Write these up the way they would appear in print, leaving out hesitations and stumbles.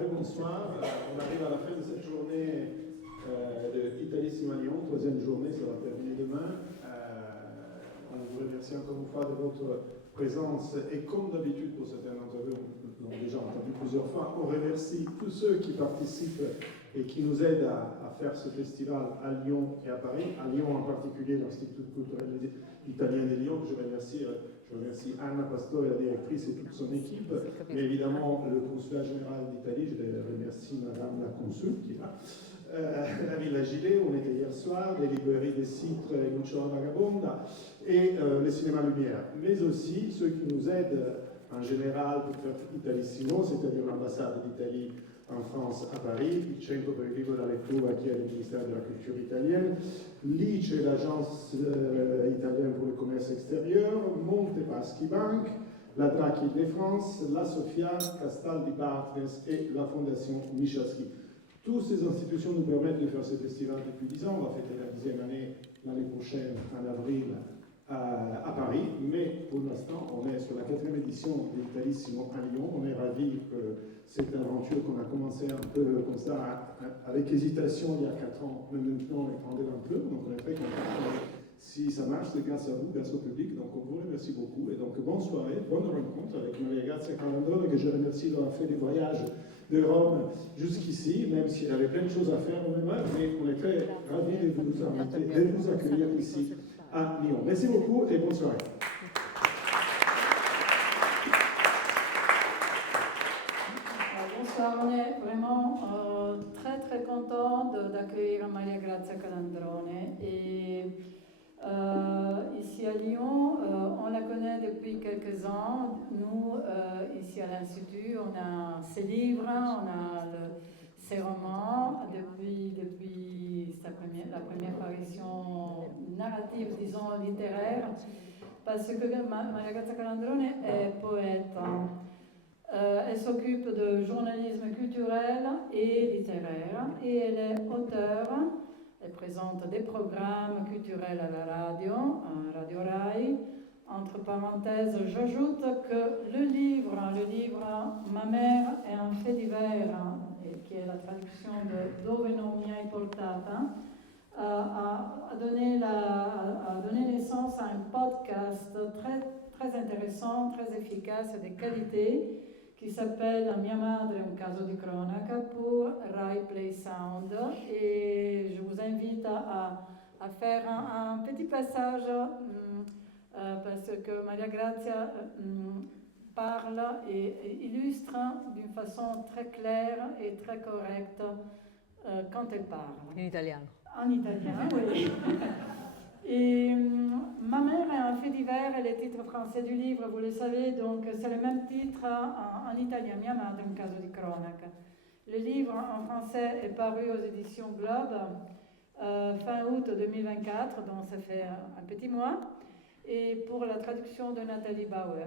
très bonsoir. On arrive à la fin de cette journée de Italissima Lyon. Troisième journée, ça va terminer demain. On vous remercie encore une fois de votre présence. Et comme d'habitude, pour certains d'entre vous, l'ont déjà entendu plusieurs fois, on remercie tous ceux qui participent et qui nous aident à faire ce festival à Lyon et à Paris. À Lyon en particulier, l'Institut culturel italien de Lyon. Je remercie Anna Pastore, la directrice, et toute son équipe. Mais évidemment, le consulat général d'Italie, je remercie Madame la consul qui est là. La Villa Gilet, où on était hier soir, les librairies des Citres et Lucio Vagabonda, et le cinéma Lumière. Mais aussi ceux qui nous aident en général pour faire Italissimo, c'est-à-dire l'ambassade d'Italie en France à Paris, il Centro per il Libro della Lettura qui est le ministère de la Culture italienne, l'ICE, l'agence italienne pour le commerce extérieur, Montepaschi Bank, la Draghi de France, la Sofia, Castaldi Partners et la Fondation Michalski. Toutes ces institutions nous permettent de faire ce festival depuis 10 ans. On va fêter la 10e année l'année prochaine, en avril, à Paris. Mais pour l'instant, on est sur la 4e édition de l'Italissimo à Lyon. On est ravis que cette aventure qu'on a commencé un peu comme ça, avec hésitation il y a 4 ans, mais maintenant on est grandi un peu. Donc on est très contents. Si ça marche, c'est grâce à vous, grâce au public. Donc on vous remercie beaucoup. Et donc bonne soirée, bonne rencontre avec Maria Grazia Calandrone, que je remercie d'avoir fait des voyages de Rome jusqu'ici, même s'il avait plein de choses à faire au même heure, mais on est très ravis de vous inviter, de vous accueillir ici à Lyon. Merci beaucoup et bonne soirée. Bonsoir, on est vraiment très content d'accueillir Maria Grazia Calandrone. Et ici à Lyon, on la connaît depuis quelques ans. Nous, ici à l'Institut, on a ses livres, on a ses romans depuis la première parution narrative, disons littéraire, parce que Maria Grazia Calandrone est poète. Elle s'occupe de journalisme culturel et littéraire et elle est auteure. Elle présente des programmes culturels à la radio, à Radio Rai. Entre parenthèses, j'ajoute que le livre Ma mère est un fait divers, qui est la traduction de Dove non mi hai portata, a donné naissance à un podcast très intéressant, très efficace et de qualité, qui s'appelle Mia madre è un caso di cronaca pour Rai Play Sound, et je vous invite à faire un petit passage parce que Maria Grazia parle et illustre d'une façon très claire et très correcte quand elle parle. In italiano. En italien, oui. Et Ma mère est un fait divers est le titre français du livre, vous le savez, donc c'est le même titre en italien, Mia madre un caso di cronaca. Le livre en français est paru aux éditions Globe fin août 2024, donc ça fait un petit mois, et pour la traduction de Nathalie Bauer.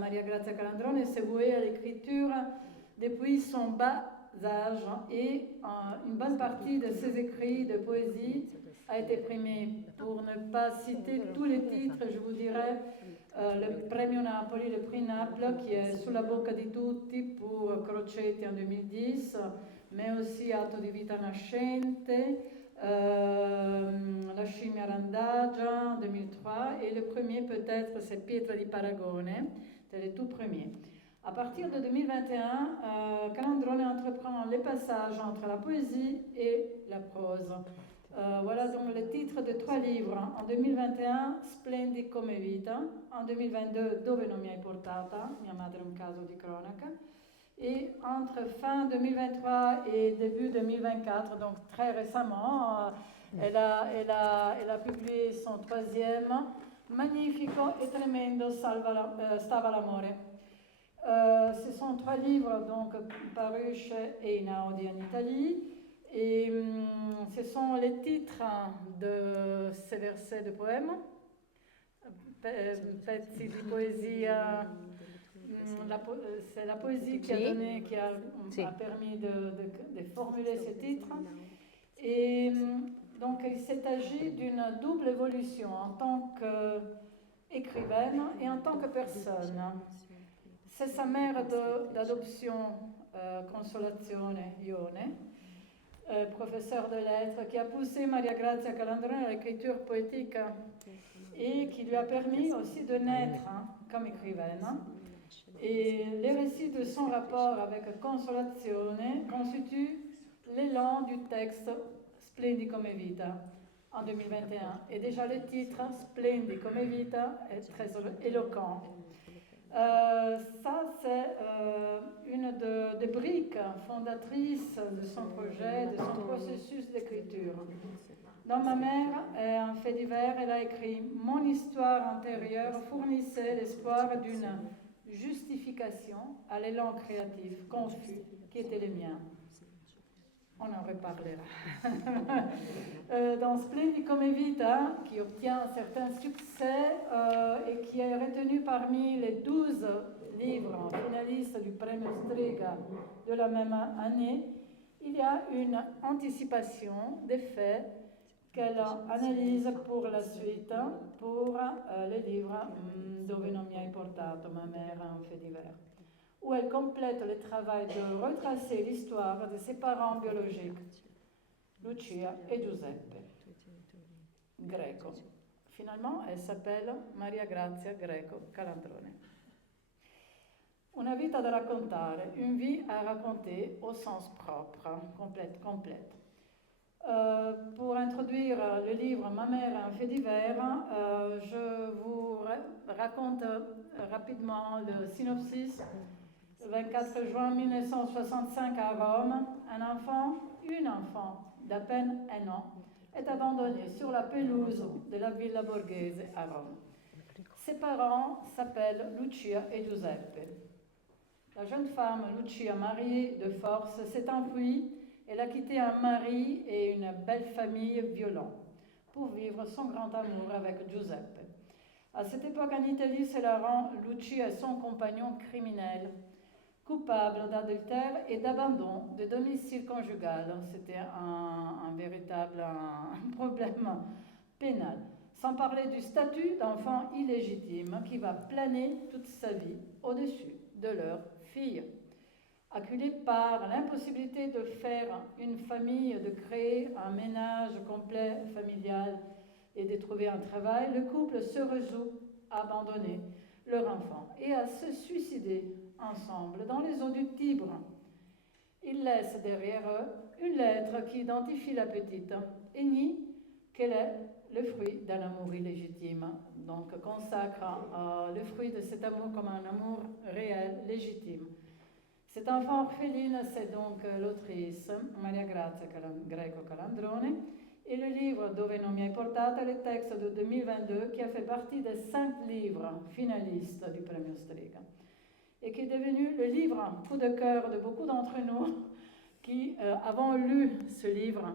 Maria Grazia Calandrone s'est vouée à l'écriture depuis son bas âge et une bonne partie de ses écrits de poésie a été primé. Pour ne pas citer tous les titres, je vous dirais le Premio Napoli, le prix Naples, qui est Sulla bocca di tutti pour Crocetti en 2010, mais aussi Atto di vita nascente, La scimmia randaggia en 2003, et le premier peut-être c'est Pietra di Paragone, c'est le tout premier. À partir de 2021, Calandrone entreprend les passages entre la poésie et la prose. Voilà donc le titre de 3 livres. En 2021, Splendi come vita. En 2022, Dove non mi hai portata, Mia madre un caso di cronaca. Et entre fin 2023 et début 2024, donc très récemment, elle a publié son 3e, Magnifico e tremendo stava l'amore. Ce sont 3 livres donc parus chez Einaudi en Italie, et ce sont les titres de ces versets de poèmes, pezzi di poesia. C'est la poésie qui a permis de formuler ce titre. Et donc il s'agit d'une double évolution en tant qu'écrivaine et en tant que personne. C'est sa mère d'adoption, Consolazione Ione, professeure de lettres, qui a poussé Maria Grazia Calandrone à l'écriture poétique et qui lui a permis aussi de naître comme écrivaine. Et les récits de son rapport avec Consolazione constituent l'élan du texte Splendi come vita en 2021. Et déjà le titre Splendi come vita est très éloquent. Ça, c'est une des briques fondatrices de son projet, de son processus d'écriture. Dans Ma mère, un fait divers, elle a écrit « Mon histoire antérieure fournissait l'espoir d'une justification à l'élan créatif confus qui était le mien. » On en reparlera. Dans Splendi come vita, qui obtient un certain succès et qui est retenu parmi les 12 livres finalistes du Premio Strega de la même année, il y a une anticipation des faits qu'elle analyse pour la suite, pour le livre Dove non mi hai portato, Ma mère, un fait divers, où elle complète le travail de retracer l'histoire de ses parents biologiques, Lucia et Giuseppe Greco. Finalement, elle s'appelle Maria Grazia Greco Calandrone. Una vita da raccontare, une vie à raconter au sens propre, complète. Pour introduire le livre Ma mère, un fait divers, je vous raconte rapidement le synopsis. Le 24 juin 1965 à Rome, une enfant d'à peine 1 an, est abandonnée sur la pelouse de la Villa Borghese à Rome. Ses parents s'appellent Lucia et Giuseppe. La jeune femme, Lucia, mariée de force, s'est enfuie. Elle a quitté un mari et une belle famille violents pour vivre son grand amour avec Giuseppe. À cette époque en Italie, cela rend Lucia et son compagnon criminels, coupables d'adultère et d'abandon de domicile conjugal. C'était un véritable problème pénal. Sans parler du statut d'enfant illégitime qui va planer toute sa vie au-dessus de leur fille. Acculé par l'impossibilité de faire une famille, de créer un ménage complet familial et de trouver un travail, le couple se résout à abandonner leur enfant et à se suicider ensemble dans les eaux du Tibre. Ils laissent derrière eux une lettre qui identifie la petite et nie qu'elle est le fruit d'un amour illégitime. Donc consacre le fruit de cet amour comme un amour réel, légitime. Cet enfant orpheline, c'est donc l'autrice Maria Grazia Greco Calandrone et le livre Dove non mi hai portato, le texte de 2022 qui a fait partie des 5 livres finalistes du Premio Strega et qui est devenu le livre coup de cœur de beaucoup d'entre nous qui avons lu ce livre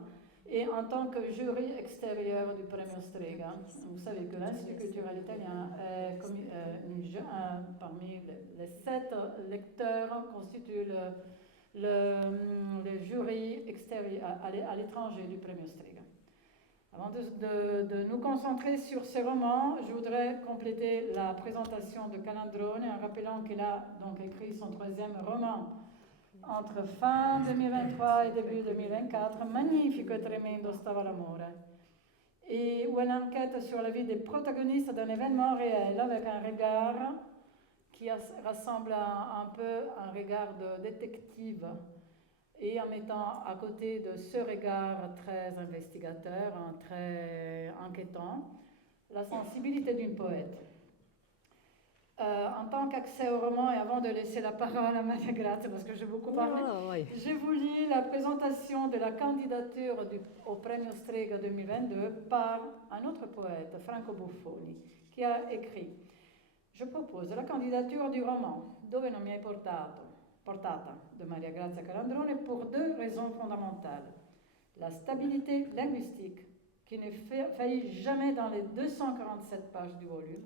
et en tant que jury extérieur du Premio Strega. Vous savez que l'Institut culturel italien est parmi les 7 lecteurs constitue le jury extérieur à l'étranger du Premio Strega. Avant de nous concentrer sur ce roman, je voudrais compléter la présentation de Calandrone en rappelant qu'il a donc écrit son 3e roman entre fin 2023 et début 2024, Magnifico et tremendo stava l'amore, et où elle enquête sur la vie des protagonistes d'un événement réel avec un regard qui rassemble un peu un regard de détective et en mettant à côté de ce regard très investigateur, très inquiétant, la sensibilité d'une poète. En tant qu'accès au roman, et avant de laisser la parole à Maria Grazia, parce que j'ai beaucoup parlé, je vous lis la présentation de la candidature au Premio Strega 2022 par un autre poète, Franco Buffoni, qui a écrit « Je propose la candidature du roman Dove non mi hai portata de Maria Grazia Calandrone pour 2 raisons fondamentales. La stabilité linguistique, qui ne faillit jamais dans les 247 pages du volume,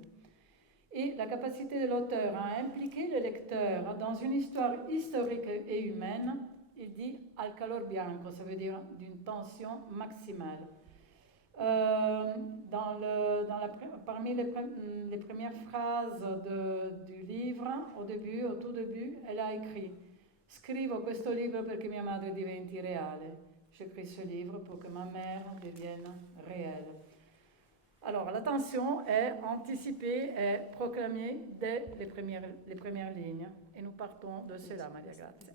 et la capacité de l'auteur à impliquer le lecteur dans une histoire historique et humaine, il dit al calor bianco, ça veut dire d'une tension maximale. Parmi les premières phrases du livre, au tout début, elle a écrit Scrivo questo libro perché mia madre diventi reale. J'écris ce livre pour que ma mère devienne réelle. Alors, l'attention est anticipée et proclamée dès les premières lignes. Et nous partons de cela, Maria Grazia.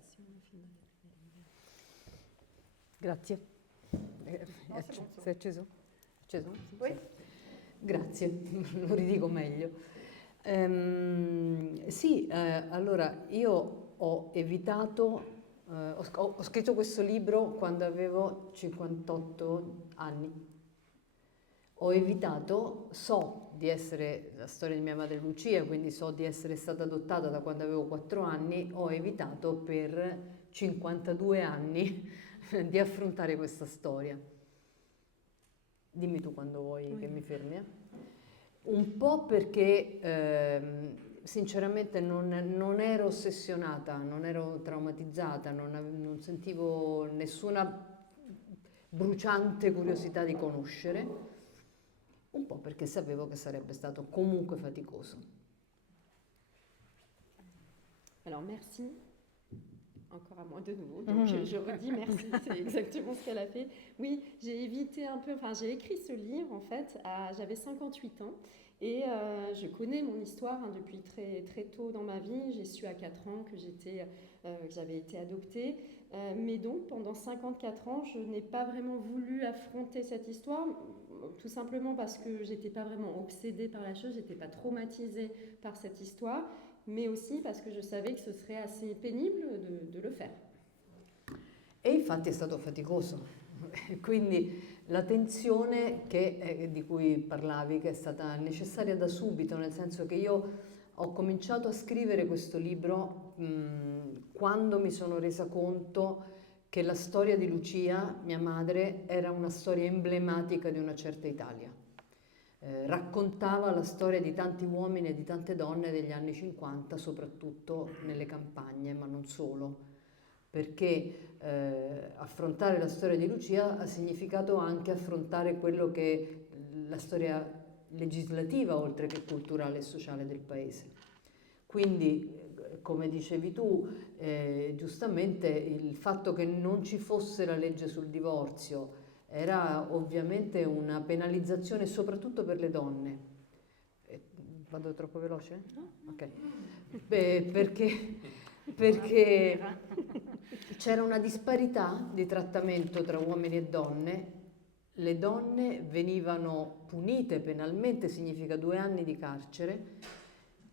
Grazie. No, c'est bon, Sei acceso? Acceso? Oui. Grazie, lo ridico meglio. Sì, allora io ho evitato, ho scritto questo libro quando avevo 58 anni. Ho evitato, so di essere la storia di mia madre Lucia, quindi so di essere stata adottata da quando avevo 4 anni, ho evitato per 52 anni di affrontare questa storia. Dimmi tu quando vuoi che mi fermi. Un po' perché sinceramente non ero ossessionata, non ero traumatizzata, non sentivo nessuna bruciante curiosità di conoscere, un po' perché sapevo che sarebbe stato comunque faticoso. Alors merci, encore à moi de nouveau, donc je redis merci, c'est exactement ce qu'elle a fait. Oui, j'ai évité un peu, enfin j'ai écrit ce livre en fait, j'avais 58 ans et je connais mon histoire depuis très, très tôt dans ma vie. J'ai su à 4 ans que j'avais été adoptée, mais donc pendant 54 ans, je n'ai pas vraiment voulu affronter cette histoire, tout simplement parce que j'étais pas vraiment obsédée par la chose, j'étais pas traumatisée par cette histoire, mais aussi parce que je savais que ce serait assez pénible de le faire. E infatti è stato faticoso, quindi la tensione di cui parlavi, che è stata necessaria da subito, nel senso che io ho cominciato a scrivere questo libro quando mi sono resa conto che la storia di Lucia, mia madre, era una storia emblematica di una certa Italia. Raccontava la storia di tanti uomini e di tante donne degli anni 50, soprattutto nelle campagne, ma non solo, perché affrontare la storia di Lucia ha significato anche affrontare quello che la storia legislativa, oltre che culturale e sociale del paese. Quindi, come dicevi tu, giustamente il fatto che non ci fosse la legge sul divorzio era ovviamente una penalizzazione soprattutto per le donne. Vado troppo veloce? Ok. Perché c'era una disparità di trattamento tra uomini e donne. Le donne venivano punite penalmente, significa 2 anni di carcere,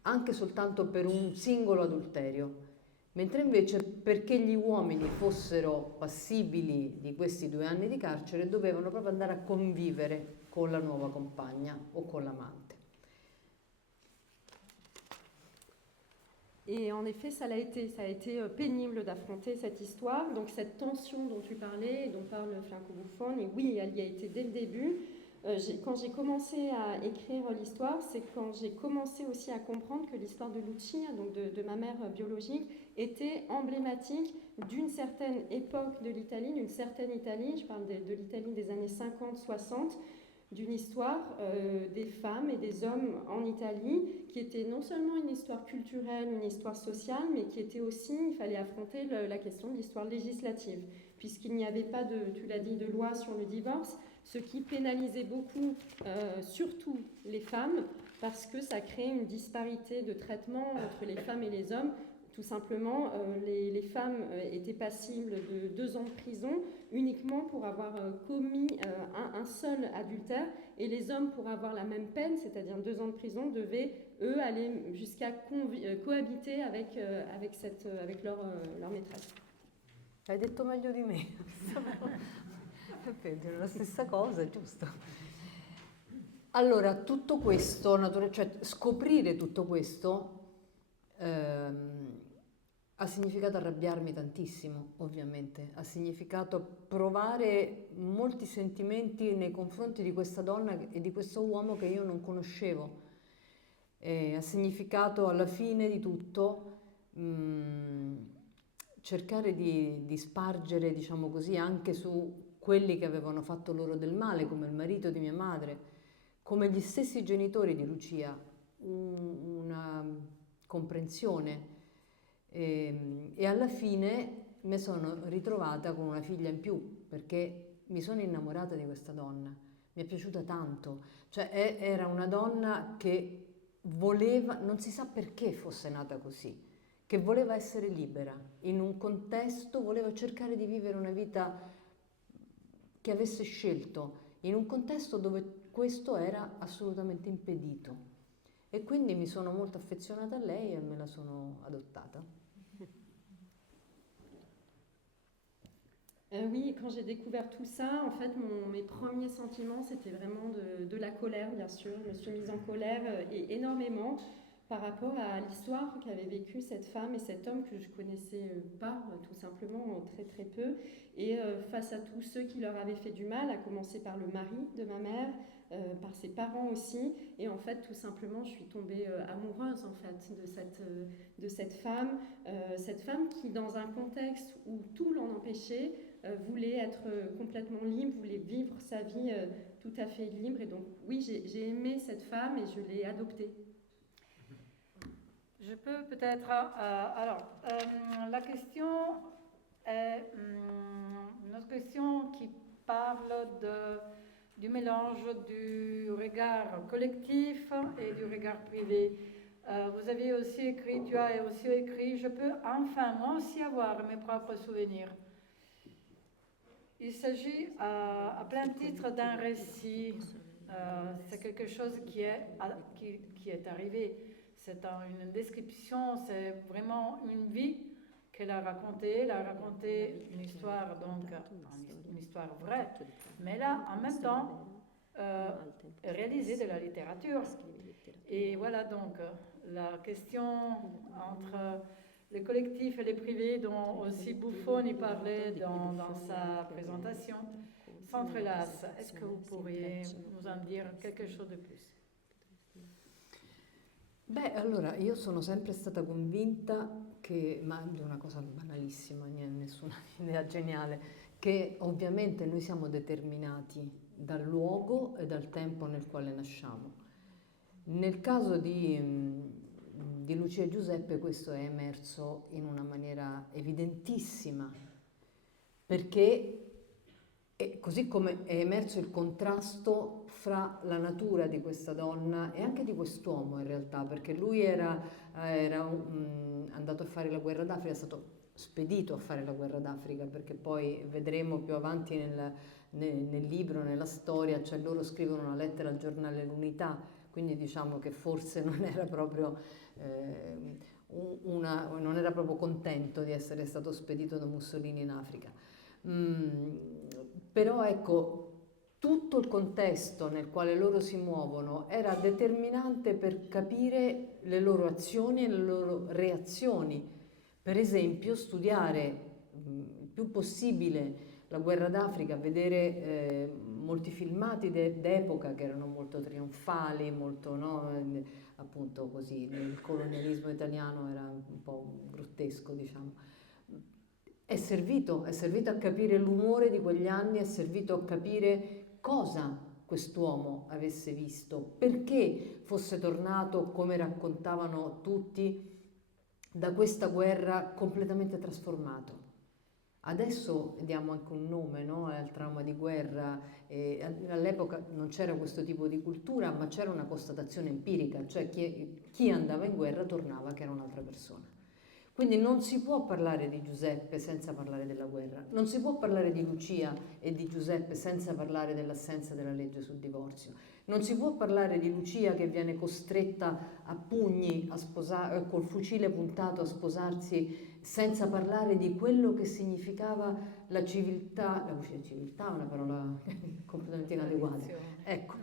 anche soltanto per un singolo adulterio. Mentre invece perché gli uomini fossero passibili di questi 2 anni di carcere dovevano proprio andare a convivere con la nuova compagna o con l'amante. Et en effet, ça a été pénible d'affronter cette histoire. Donc cette tension dont tu parlais, dont parle Franco Buffon, et oui, elle y a été dès le début. Quand j'ai commencé à écrire l'histoire, c'est quand j'ai commencé aussi à comprendre que l'histoire de Lucia, donc de ma mère biologique, était emblématique d'une certaine époque de l'Italie, d'une certaine Italie, je parle de l'Italie des années 50-60, d'une histoire des femmes et des hommes en Italie, qui était non seulement une histoire culturelle, une histoire sociale, mais qui était aussi, il fallait affronter la question de l'histoire législative, puisqu'il n'y avait pas tu l'as dit, de loi sur le divorce, ce qui pénalisait beaucoup, surtout les femmes, parce que ça créait une disparité de traitement entre les femmes et les hommes. Tout simplement, les femmes étaient passibles de 2 ans de prison uniquement pour avoir commis un seul adultère, et les hommes, pour avoir la même peine, c'est-à-dire 2 ans de prison, devaient, eux, aller jusqu'à cohabiter avec leur maîtresse. Hai detto meglio di me. È la stessa cosa, giusto? Allora, tutto questo, cioè scoprire tutto questo ha significato arrabbiarmi tantissimo, ovviamente, ha significato provare molti sentimenti nei confronti di questa donna e di questo uomo che io non conoscevo. Ha significato alla fine di tutto cercare di spargere, diciamo così, anche su quelli che avevano fatto loro del male, come il marito di mia madre, come gli stessi genitori di Lucia, una comprensione e alla fine mi sono ritrovata con una figlia in più perché mi sono innamorata di questa donna, mi è piaciuta tanto, cioè era una donna che voleva, non si sa perché fosse nata così, che voleva essere libera, in un contesto, voleva cercare di vivere una vita che avesse scelto, in un contesto dove questo era assolutamente impedito. E quindi mi sono molto affezionata a lei e me la sono adottata. Oui, quand j'ai découvert tout ça, en fait, mes premiers sentiments, c'était vraiment de la colère, bien sûr. Je me suis mise en colère et énormément par rapport à l'histoire qu'avait vécue cette femme et cet homme que je connaissais pas, tout simplement, très très peu. Et face à tous ceux qui leur avaient fait du mal, à commencer par le mari de ma mère, par ses parents aussi. Et en fait, tout simplement, je suis tombée amoureuse, en fait, de cette femme qui, dans un contexte où tout l'en empêchait, voulait être complètement libre, voulait vivre sa vie tout à fait libre. Et donc, oui, j'ai aimé cette femme et je l'ai adoptée. Je peux peut-être... la question est une autre question qui parle du mélange du regard collectif et du regard privé. Vous avez aussi écrit, tu as aussi écrit, je peux enfin moi aussi avoir mes propres souvenirs. Il s'agit à plein titre d'un récit. C'est quelque chose qui est arrivé. C'est une description, c'est vraiment une vie qu'elle a racontée. Elle a raconté une histoire, donc une histoire vraie, mais là, en même temps, réalisée de la littérature. Et voilà donc la question entre le collectif et le privé, dont aussi Buffon y parlait dans sa présentation, s'entrelacent. Est-ce que vous pourriez nous en dire quelque chose de plus? Beh, allora, io sono sempre stata convinta che, ma è una cosa banalissima, nessuna idea geniale, che ovviamente noi siamo determinati dal luogo e dal tempo nel quale nasciamo. Nel caso di Lucia e Giuseppe questo è emerso in una maniera evidentissima, perché così come è emerso il contrasto fra la natura di questa donna e anche di quest'uomo in realtà, perché lui era andato a fare la guerra d'Africa, è stato spedito a fare la guerra d'Africa, perché poi vedremo più avanti nel libro, nella storia, cioè loro scrivono una lettera al giornale L'Unità, quindi diciamo che forse non era proprio non era proprio contento di essere stato spedito da Mussolini in Africa. Però ecco, tutto il contesto nel quale loro si muovono era determinante per capire le loro azioni e le loro reazioni. Per esempio, studiare il più possibile la guerra d'Africa, vedere molti filmati d'epoca che erano molto trionfali, molto, no, appunto così, il colonialismo italiano era un po' grottesco, diciamo. È servito a capire l'umore di quegli anni, è servito a capire cosa quest'uomo avesse visto, perché fosse tornato, come raccontavano tutti, da questa guerra completamente trasformato. Adesso diamo anche un nome, no, al trauma di guerra. All'epoca non c'era questo tipo di cultura, ma c'era una constatazione empirica, cioè chi andava in guerra tornava che era un'altra persona. Quindi non si può parlare di Giuseppe senza parlare della guerra, non si può parlare di Lucia e di Giuseppe senza parlare dell'assenza della legge sul divorzio, non si può parlare di Lucia che viene costretta a pugni a col fucile puntato a sposarsi senza parlare di quello che significava la civiltà è una parola completamente inadeguata, ecco,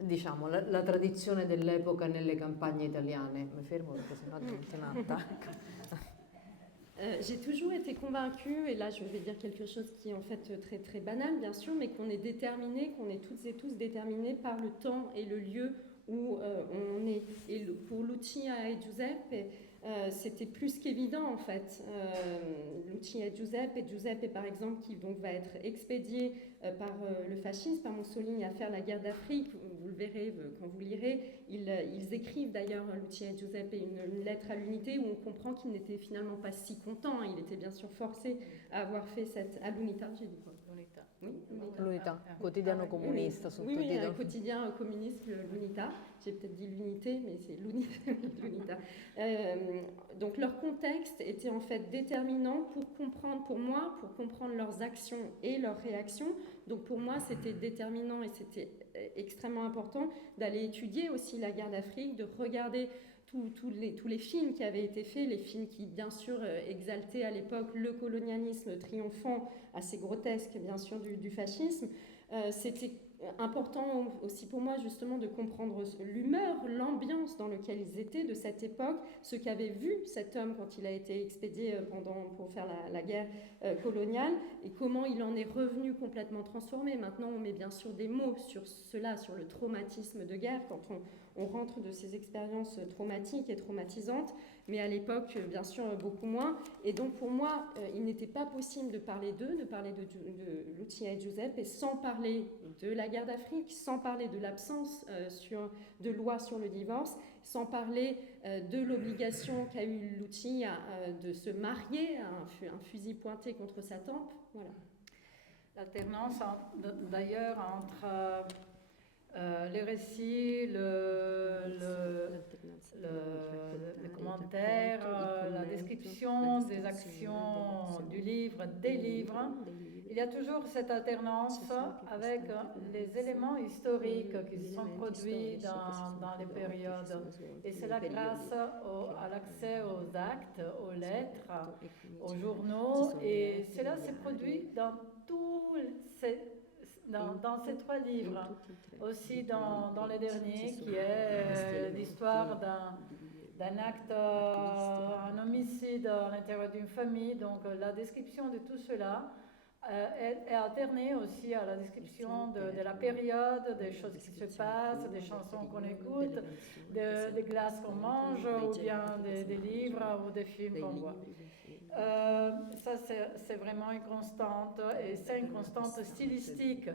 diciamo la tradizione dell'epoca nelle campagne italiane. Mi fermo perché sennò diventi matta. J'ai toujours été convaincue, et là je vais dire quelque chose qui est en fait très très banal bien sûr, mais qu'on est déterminé, qu'on est toutes et tous déterminés par le temps et le lieu où on est. Et pour Lucia et Giuseppe, c'était plus qu'évident en fait. Lucia et Giuseppe par exemple, qui donc va être expédié par le fascisme, par Mussolini, à faire la guerre d'Afrique. Vous le verrez quand vous lirez. Ils écrivent d'ailleurs, Lucia et Giuseppe, une lettre à l'unité où on comprend qu'ils n'étaient finalement pas si contents. Il était bien sûr forcé à avoir fait cette... À l'UNITA, j'ai dit quoi? L'unità. Oui, L'unità, quotidiano comunista, oui, oui, sottotitolo. un quotidien communiste, l'UNITA. J'ai peut-être dit l'unité, mais c'est l'UNITA. Donc leur contexte était en fait déterminant pour comprendre, pour moi, pour comprendre leurs actions et leurs réactions. Donc pour moi, c'était déterminant et c'était extrêmement important d'aller étudier aussi la guerre d'Afrique, de regarder tous les films qui avaient été faits, les films qui, bien sûr, exaltaient à l'époque le colonialisme triomphant, assez grotesque, bien sûr, du fascisme. C'était important aussi pour moi, justement, de comprendre l'humeur, l'ambiance dans laquelle ils étaient de cette époque, ce qu'avait vu cet homme quand il a été expédié pour faire la guerre coloniale, et comment il en est revenu complètement transformé. Maintenant, on met bien sûr des mots sur cela, sur le traumatisme de guerre, quand on rentre de ces expériences traumatiques et traumatisantes, mais à l'époque, bien sûr, beaucoup moins. Et donc, pour moi, il n'était pas possible de parler d'eux, de parler de Lucia et Giuseppe, et sans parler de la guerre d'Afrique, sans parler de l'absence de loi sur le divorce, sans parler de l'obligation qu'a eu Lucia de se marier, un fusil pointé contre sa tempe. Voilà. L'alternance, d'ailleurs, entre les récits, le commentaire, la description des actions du livre, des livres. Il y a toujours cette alternance avec les éléments historiques qui se sont produits dans les périodes. Et c'est là grâce à l'accès aux actes, aux lettres, aux journaux. Et cela s'est produit dans tous dans ces trois livres, aussi dans le dernier, qui est l'histoire d'un acte, un homicide à l'intérieur d'une famille. Donc la description de tout cela est alternée aussi à la description de la période, des choses qui se passent, des chansons qu'on écoute, des glaces qu'on mange, ou bien des livres ou des films qu'on voit. Ça, c'est vraiment une constante, et c'est une constante stylistique.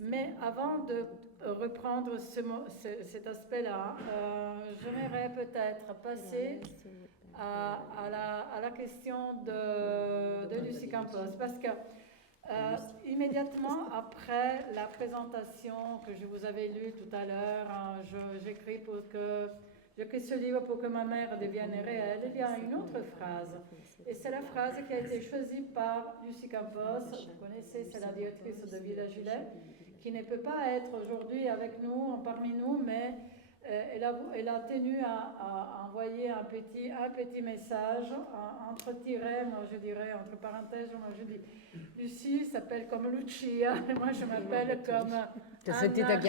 Mais avant de reprendre cet aspect-là, j'aimerais peut-être passer à la question de Lucie Campos, parce que immédiatement après la présentation que je vous avais lue tout à l'heure, j'écris ce livre pour que ma mère devienne réelle. Il y a une autre phrase, et c'est la phrase qui a été choisie par Lucie Campos. Vous connaissez, c'est la directrice de Villa Gilet, qui ne peut pas être aujourd'hui avec nous, parmi nous, mais elle a tenu à envoyer un petit message, entre tirets, moi je dirais, entre parenthèses, moi je dis, Lucie s'appelle comme Lucia, et moi je m'appelle comme Anna.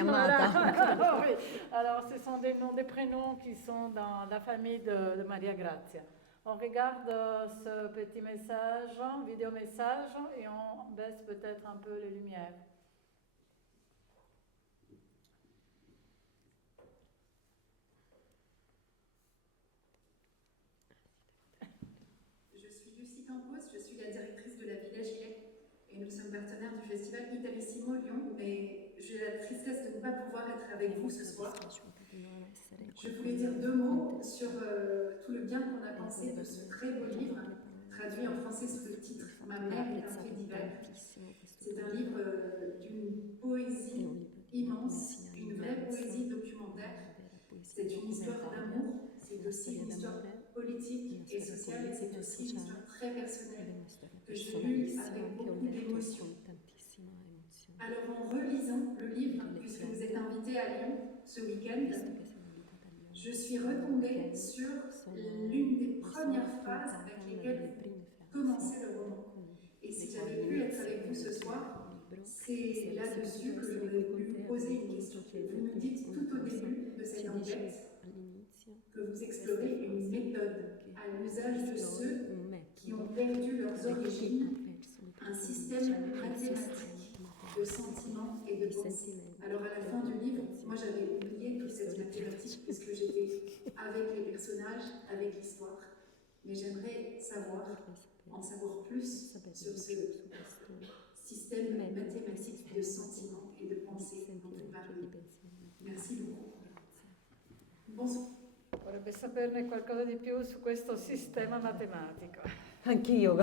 Voilà. Oui. Alors ce sont des noms, des prénoms qui sont dans la famille de Maria Grazia. On regarde ce petit message, vidéo message, et on baisse peut-être un peu les lumières. Je suis la directrice de la Villa Gilet et nous sommes partenaires du festival Italissimo Lyon, mais j'ai la tristesse de ne pas pouvoir être avec vous ce soir. Je voulais dire deux mots sur tout le bien qu'on a pensé de ce très beau livre, traduit en français sous le titre « Ma mère est un fait divers ». C'est un livre d'une poésie immense, une vraie poésie documentaire. C'est une histoire d'amour, c'est aussi une histoire politique et sociale, et c'est aussi une histoire très personnelle que j'ai lue avec beaucoup d'émotion. Alors en relisant le livre, puisque vous êtes invité à Lyon ce week-end, je suis retombée sur l'une des premières phrases avec lesquelles commençait le roman. Et si j'avais pu être avec vous ce soir, c'est là-dessus que j'aurais voulu vous poser une question. Vous nous dites tout au début de cette enquête que vous explorez une méthode à l'usage de ceux qui ont perdu leurs origines, un système mathématique. de sentiments et de pensées. Alors à la fin du livre, moi j'avais oublié toute cette mathématique puisque j'étais avec les personnages, avec l'histoire. Mais j'aimerais en savoir plus sur ce système mathématique de sentiments et de pensées dont vous parlez. Merci beaucoup. Bonsoir. Vorrebbe saperne qualcosa di più su questo sistema matematico. Anch'io,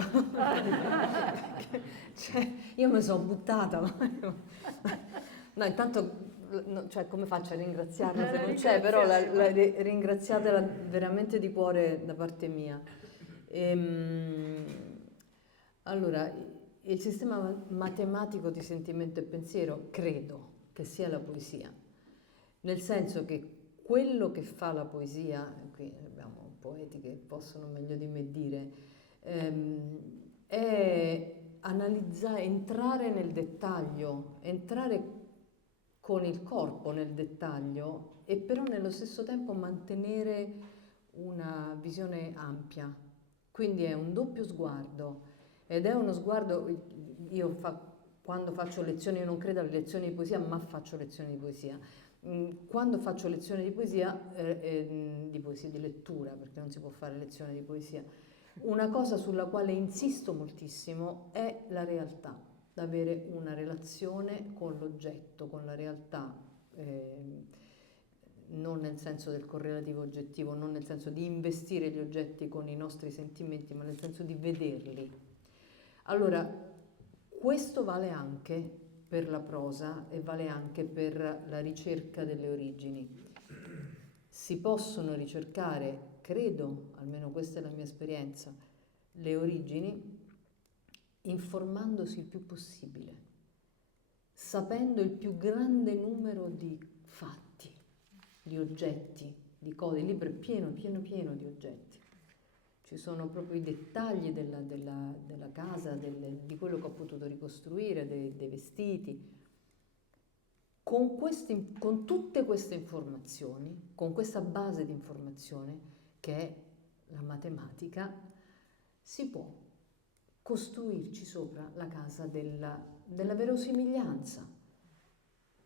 cioè, io mi sono buttata. No, intanto, cioè, come faccio a ringraziarla se non c'è, però ringraziatela veramente di cuore da parte mia. Allora, il sistema matematico di sentimento e pensiero credo che sia la poesia, nel senso che quello che fa la poesia, qui abbiamo poeti che possono meglio di me dire, è analizzare, entrare nel dettaglio, entrare con il corpo nel dettaglio e però nello stesso tempo mantenere una visione ampia. Quindi è un doppio sguardo ed è uno sguardo, quando faccio lezioni, io non credo alle lezioni di poesia, ma faccio lezioni di poesia. Quando faccio lezioni di poesia, di lettura, perché non si può fare lezione di poesia, una cosa sulla quale insisto moltissimo è la realtà, d'avere una relazione con l'oggetto, con la realtà, non nel senso del correlativo oggettivo, non nel senso di investire gli oggetti con i nostri sentimenti, ma nel senso di vederli. Allora, questo vale anche per la prosa e vale anche per la ricerca delle origini. Si possono ricercare, credo, almeno questa è la mia esperienza, le origini informandosi il più possibile, sapendo il più grande numero di fatti, di oggetti, di cose. Il libro è pieno di oggetti. Ci sono proprio i dettagli della casa, di quello che ho potuto ricostruire, dei vestiti. Con tutte queste informazioni, con questa base di informazione che è la matematica, si può costruirci sopra la casa della verosimiglianza,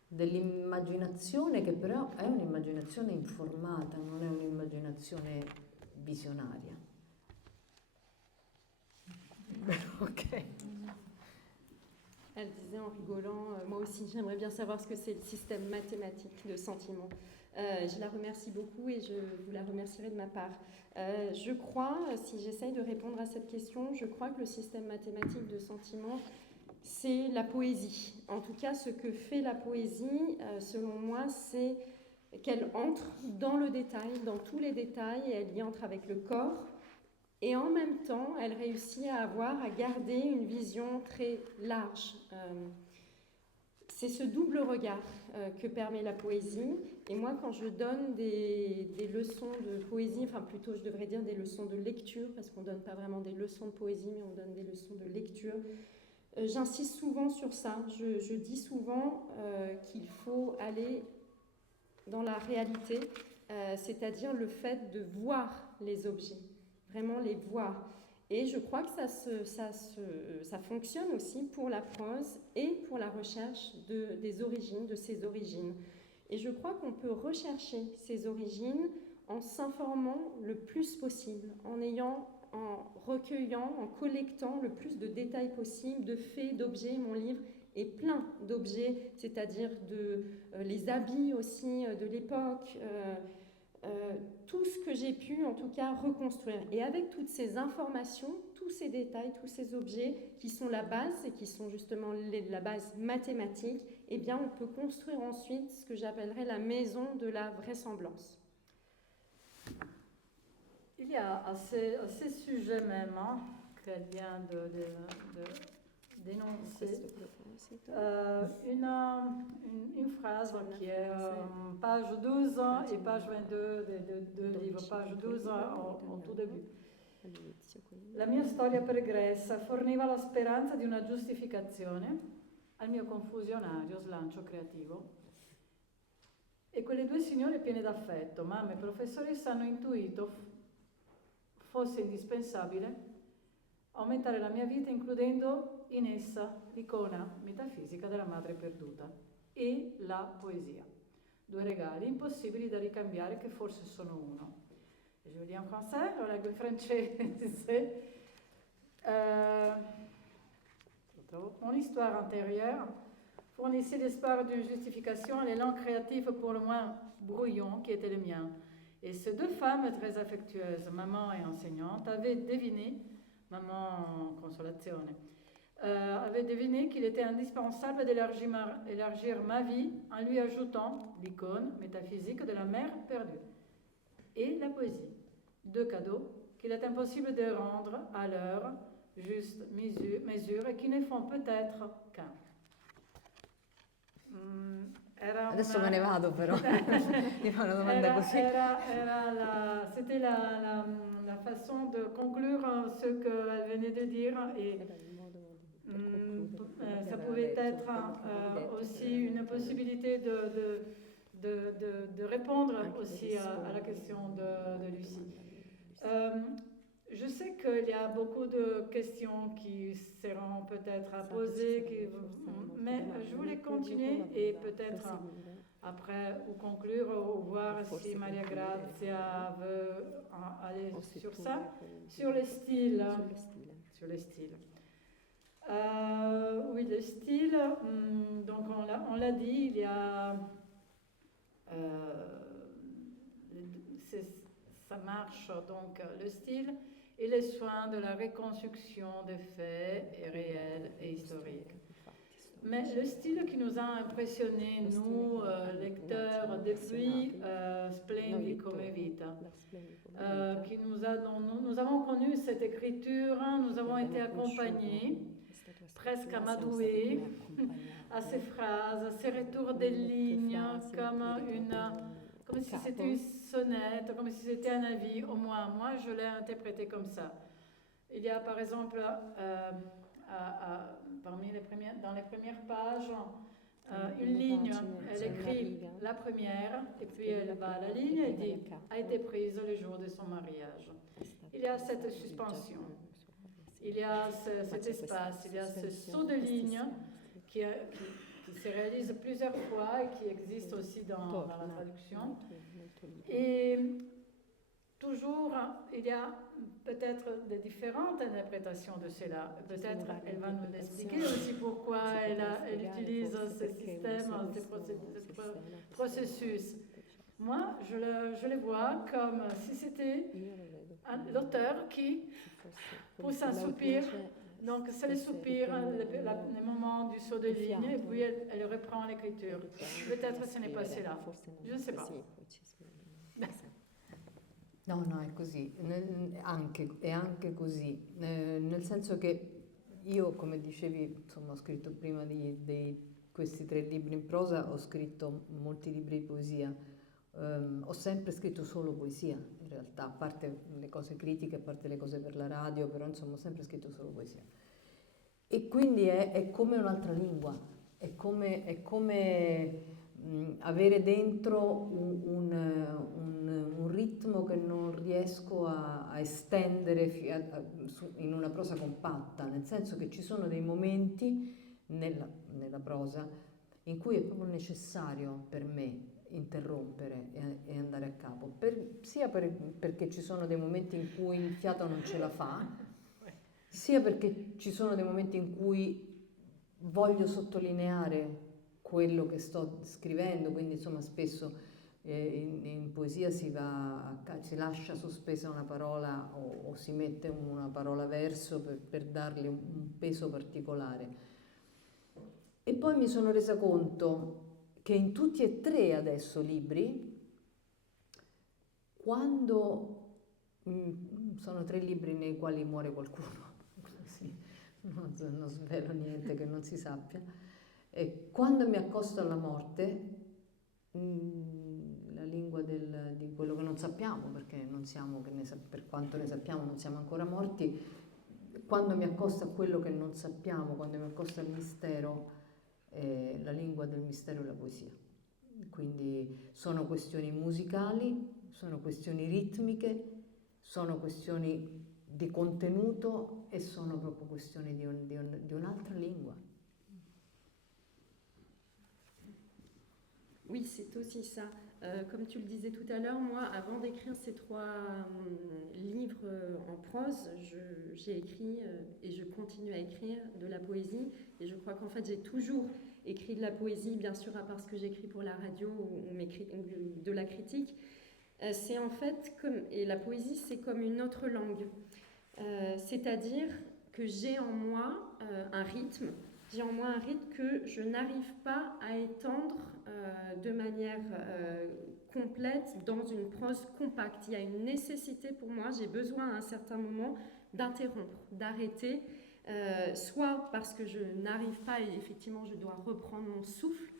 dell'immaginazione che però è un'immaginazione informata, non è un'immaginazione visionaria. Ok. Elle disait en rigolant, moi aussi j'aimerais bien savoir ce que c'est le système mathématique de sentiments. Je la remercie beaucoup et je vous la remercierai de ma part. Je crois, si j'essaye de répondre à cette question, je crois que le système mathématique de sentiments, c'est la poésie. En tout cas, ce que fait la poésie, selon moi, c'est qu'elle entre dans le détail, dans tous les détails, et elle y entre avec le corps. Et en même temps, elle réussit à garder une vision très large. C'est ce double regard que permet la poésie. Et moi, quand je donne des leçons de poésie, enfin plutôt je devrais dire des leçons de lecture, parce qu'on ne donne pas vraiment des leçons de poésie, mais on donne des leçons de lecture, j'insiste souvent sur ça. Je dis souvent qu'il faut aller dans la réalité, c'est-à-dire le fait de voir les objets. Vraiment les voir. Et je crois que ça fonctionne aussi pour la prose et pour la recherche des origines, de ses origines. Et je crois qu'on peut rechercher ses origines en s'informant le plus possible, en recueillant, en collectant le plus de détails possible, de faits, d'objets. Mon livre est plein d'objets, c'est-à-dire les habits aussi de l'époque, tout ce que j'ai pu en tout cas reconstruire. Et avec toutes ces informations, tous ces détails, tous ces objets qui sont la base et qui sont justement la base mathématique, eh bien on peut construire ensuite ce que j'appellerais la maison de la vraisemblance. Il y a à ce sujet même qu'elle vient de dénoncer une phrase qui est page 12 et page 22 del livro, page 12 en tout début. La mia storia pregressa forniva la speranza di una giustificazione al mio confusionario slancio creativo e quelle due signore piene d'affetto, mamma e professoressa, hanno intuito fosse indispensabile aumentare la mia vita includendo in essa l'icona metafisica della madre perduta e la poesia. 2 regali impossibili da ricambiare che forse sono uno. Je le dis en français, lo leggo in francese. Mon histoire antérieure fournissait l'espoir d'une justification à l'élan créatif pour le moins brouillon qui était le mien. Et ces 2 femmes très affectueuses, maman et enseignante, avaient deviné, maman Consolazione, avait deviné qu'il était indispensable d'élargir ma vie en lui ajoutant l'icône métaphysique de la mère perdue et la poésie. 2 cadeaux qu'il est impossible de rendre à leur juste mesure et qui ne font peut-être qu'un. Adesso me ne vado però, mi fa una domanda così. C'était la façon de conclure ce qu'elle venait de dire et ça pouvait être aussi une possibilité de répondre aussi à la question de Lucie. Je sais qu'il y a beaucoup de questions qui seront peut-être à poser, mais je voulais continuer et peut-être après ou conclure ou voir si Maria Grazia veut aller sur ça, sur les styles. Sur les styles. Oui, le style, donc on l'a dit, il y a... ça marche donc le style et les soins de la reconstruction des faits réels et historiques. Mais le style qui nous a impressionnés, nous, lecteurs, depuis Splendi come vita, dont nous avons connu cette écriture, nous avons été accompagnés, presque amadoués, à ces phrases, à ces retours des lignes, comme si c'était une sonnette, comme si c'était un avis, au moins moi je l'ai interprété comme ça. Il y a par exemple, dans les premières pages, une ligne, elle écrit la première, et puis elle va à la ligne et dit « a été prise le jour de son mariage ». Il y a cette suspension, il y a cet espace, il y a ce saut de ligne qui se réalise plusieurs fois et qui existe aussi dans la traduction. Et toujours, il y a peut-être des différentes interprétations de cela. Peut-être elle va nous l'expliquer aussi pourquoi elle utilise ce système, ce processus. Moi, je le vois comme si c'était l'auteur qui pousse un soupir. Donc, c'est le soupir, le moment du saut de ligne, et puis elle reprend l'écriture. Peut-être ce n'est pas cela. Je ne sais pas. No, è così, è anche così, nel senso che io, come dicevi, insomma, ho scritto prima di questi 3 libri in prosa, ho scritto molti libri di poesia, ho sempre scritto solo poesia, in realtà, a parte le cose critiche, a parte le cose per la radio, però insomma ho sempre scritto solo poesia. E quindi è come un'altra lingua, è come avere dentro un ritmo che non riesco a estendere in una prosa compatta, nel senso che ci sono dei momenti nella prosa in cui è proprio necessario per me interrompere e andare a capo, sia perché ci sono dei momenti in cui il fiato non ce la fa, sia perché ci sono dei momenti in cui voglio sottolineare quello che sto scrivendo, quindi insomma spesso in poesia si lascia sospesa una parola o si mette una parola verso per darle un peso particolare. E poi mi sono resa conto che in tutti e 3 adesso libri, quando sono 3 libri nei quali muore qualcuno, sì, non svelo niente che non si sappia, e quando mi accosto alla morte, la lingua di quello che non sappiamo, perché non siamo, per quanto ne sappiamo, non siamo ancora morti, quando mi accosto a quello che non sappiamo, quando mi accosto al mistero, la lingua del mistero è la poesia. Quindi sono questioni musicali, sono questioni ritmiche, sono questioni di contenuto e sono proprio questioni di un'altra lingua. Oui, c'est aussi ça. Comme tu le disais tout à l'heure, moi, avant d'écrire ces 3 livres en prose, j'ai écrit et je continue à écrire de la poésie. Et je crois qu'en fait, j'ai toujours écrit de la poésie, bien sûr, à part ce que j'écris pour la radio ou de la critique. C'est en fait et la poésie, c'est comme une autre langue. C'est-à-dire que j'ai en moi un rythme. J'ai en moi un rythme que je n'arrive pas à étendre de manière complète dans une prose compacte. Il y a une nécessité pour moi, j'ai besoin à un certain moment d'interrompre, d'arrêter, soit parce que je n'arrive pas et effectivement je dois reprendre mon souffle,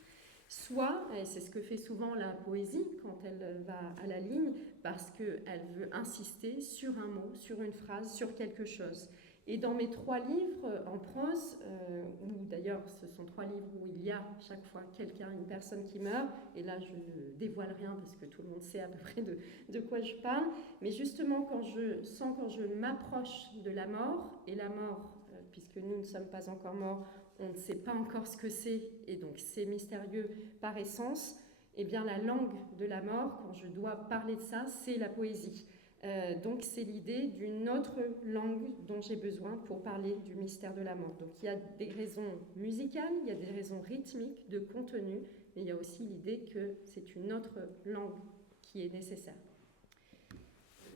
soit, et c'est ce que fait souvent la poésie quand elle va à la ligne, parce qu'elle veut insister sur un mot, sur une phrase, sur quelque chose. Et dans mes 3 livres en prose, où d'ailleurs ce sont 3 livres où il y a chaque fois une personne qui meurt, et là je ne dévoile rien parce que tout le monde sait à peu près de quoi je parle, mais justement quand je m'approche de la mort, et la mort, puisque nous ne sommes pas encore morts, on ne sait pas encore ce que c'est, et donc c'est mystérieux par essence, et bien la langue de la mort, quand je dois parler de ça, c'est la poésie. Donc c'est l'idée d'une autre langue dont j'ai besoin pour parler du mystère de la mort. Donc il y a des raisons musicales, il y a des raisons rythmiques, de contenu, mais il y a aussi l'idée que c'est une autre langue qui est nécessaire.